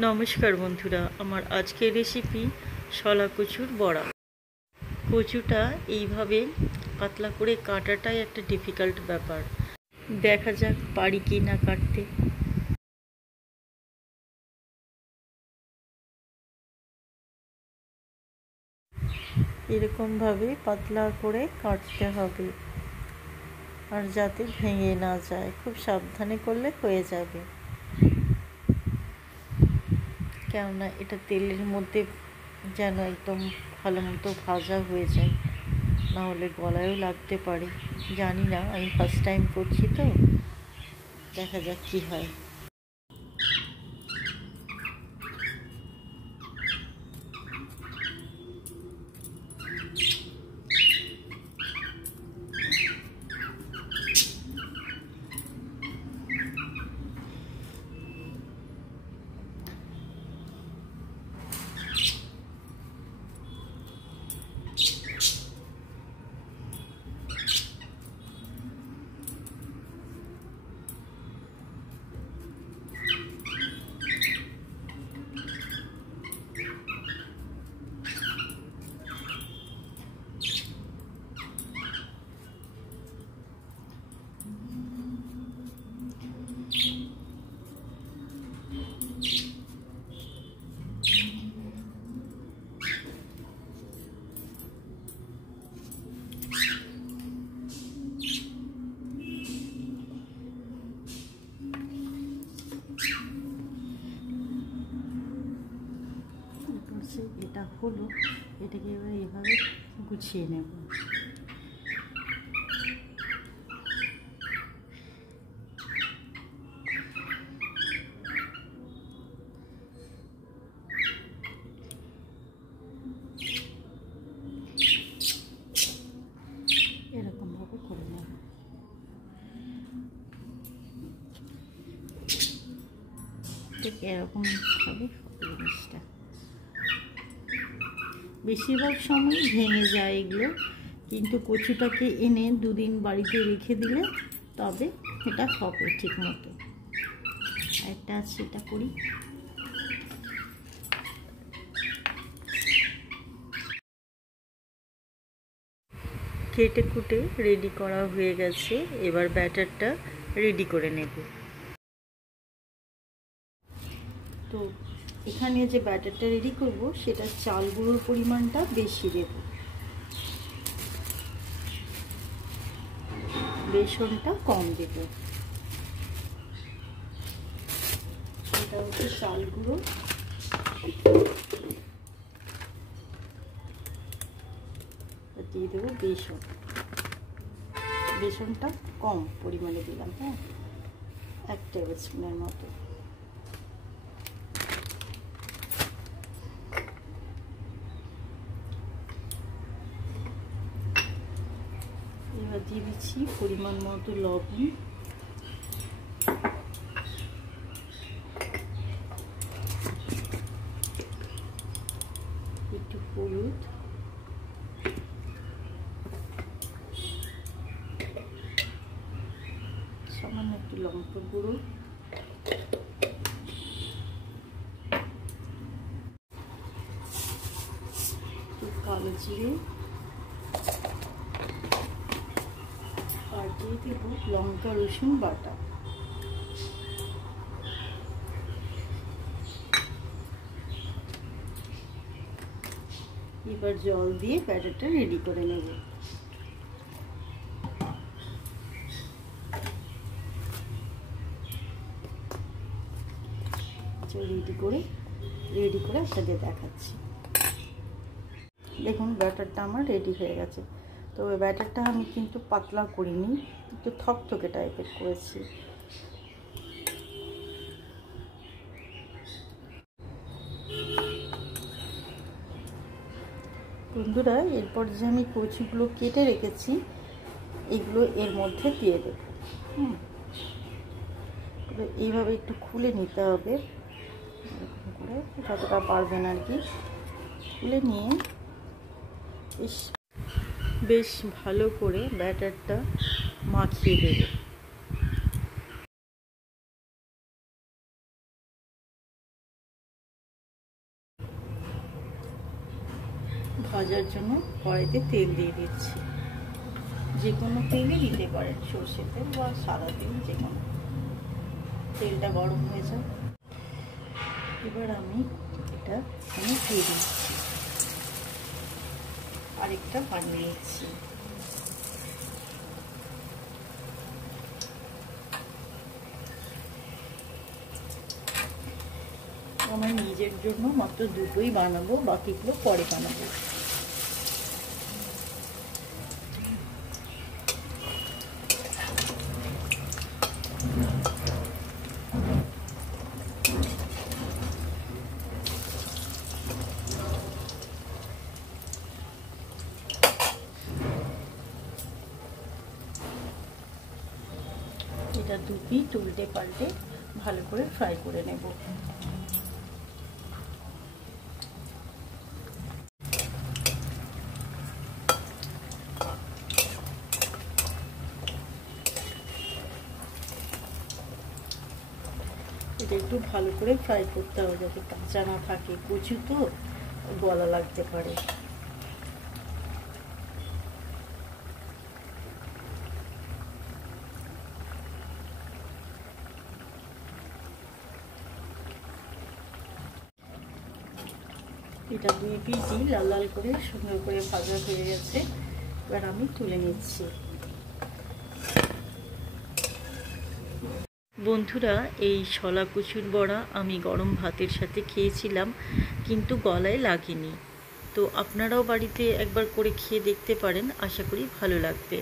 নমস্কার বন্ধুরা, আমার আজকের রেসিপি শলা কচুর বড়া। কচুটা এইভাবে পাতলা করে কাটাটাই একটা ডিফিকাল্ট ব্যাপার। দেখা যাক পারি কি না কাটতে। এরকমভাবে পাতলা করে কাটতে হবে, আর যাতে ভেঙে না যায়, খুব সাবধানে করলে হয়ে যাবে। কেননা এটা তেলের মধ্যে যেন একদম ভালো মতো ভাজা হয়ে যায়, নাহলে গলায়ও লাগতে পারে। জানি না, আমি ফার্স্ট টাইম করছি তো, দেখা যাক কী হয়। এটা হলো, এটাকে এবার এভাবে গুছিয়ে নেব। এরকমভাবে করে নেব। ঠিক এরকমভাবে জিনিসটা বেশিরভাগ সময় ভেঙে যায় এগুলো, কিন্তু কচুটাকে এনে দুদিন বাড়িতে রেখে দিলে তবে এটা হবে ঠিক মতো। একটা আছে, এটা করি। কেটে কুটে রেডি করা হয়ে গেছে, এবার ব্যাটারটা রেডি করে নেব। তো এখানে যে ব্যাটারটা রেডি করব, সেটা চাল গুঁড়োর পরিমাণটা বেশি দেব, বেসনটা কম দেব। এটা হচ্ছে চাল গুঁড়ো, দিয়ে দেবো বেসন। বেসনটা কম পরিমাণে দিলাম, হ্যাঁ, 1 টেবিল স্পুনের মতো। এবার দিয়ে দিচ্ছি পরিমাণ মতো লবণ, একটু হলুদ, সামান্য একটু লঙ্কা গুঁড়ো, একটু কালো জিরে, আর দিয়ে দেবো লঙ্কা রসুন বাটা। এবার জল দিয়ে ব্যাটারটা রেডি করে নেব। রেডি করে আপনাদের দেখাচ্ছি। দেখুন ব্যাটারটা আমার রেডি হয়ে গেছে। তো ওই ব্যাটারটা আমি কিন্তু পাতলা করিনি, একটু থকথকে টাইপের করেছি। বন্ধুরা, এরপর যে আমি কচুগুলো কেটে রেখেছি, এগুলো এর মধ্যে দিয়ে দেব। এইভাবে একটু খুলে নিতে হবে, এরকম করে যতটা পারবেন আর কি। খুলে নিয়ে বেশ ভালো করে ব্যাটারটা মাখিয়ে দেবে। ভাজার জন্য কড়াইতে তেল দিয়ে দিচ্ছি। যে কোনো তেলই দিতে পারেন, সর্ষে তেল বা সাদা তেল, যে কোনো। তেলটা গরম হয়ে যায়, এবার আমি এটা এখানে দিয়ে দিচ্ছি, আরেকটা বানিয়ে নিচ্ছি। আমার নিজের জন্য মাত্র দুটোই বানাবো, বাকিগুলো পরে বানাবো। এটা দু পিঠ উল্টে পাল্টে ভালো করে ফ্রাই করে নেব। এটা একটু ভালো করে ফ্রাই করতে হবে যাতে কাঁচা না থাকে, কচু তো গলা লাগতে পারে। এটা দুই পিঠই লাল লাল করে সুন্দর করে ভাজা হয়ে গেছে, এবার আমি তুলে নিচ্ছি। বন্ধুরা, এই শলা কচুর বড়া আমি গরম ভাতের সাথে খেয়েছিলাম, কিন্তু গলায় লাগেনি। তো আপনারাও বাড়িতে একবার করে খেয়ে দেখতে পারেন, আশা করি ভালো লাগবে।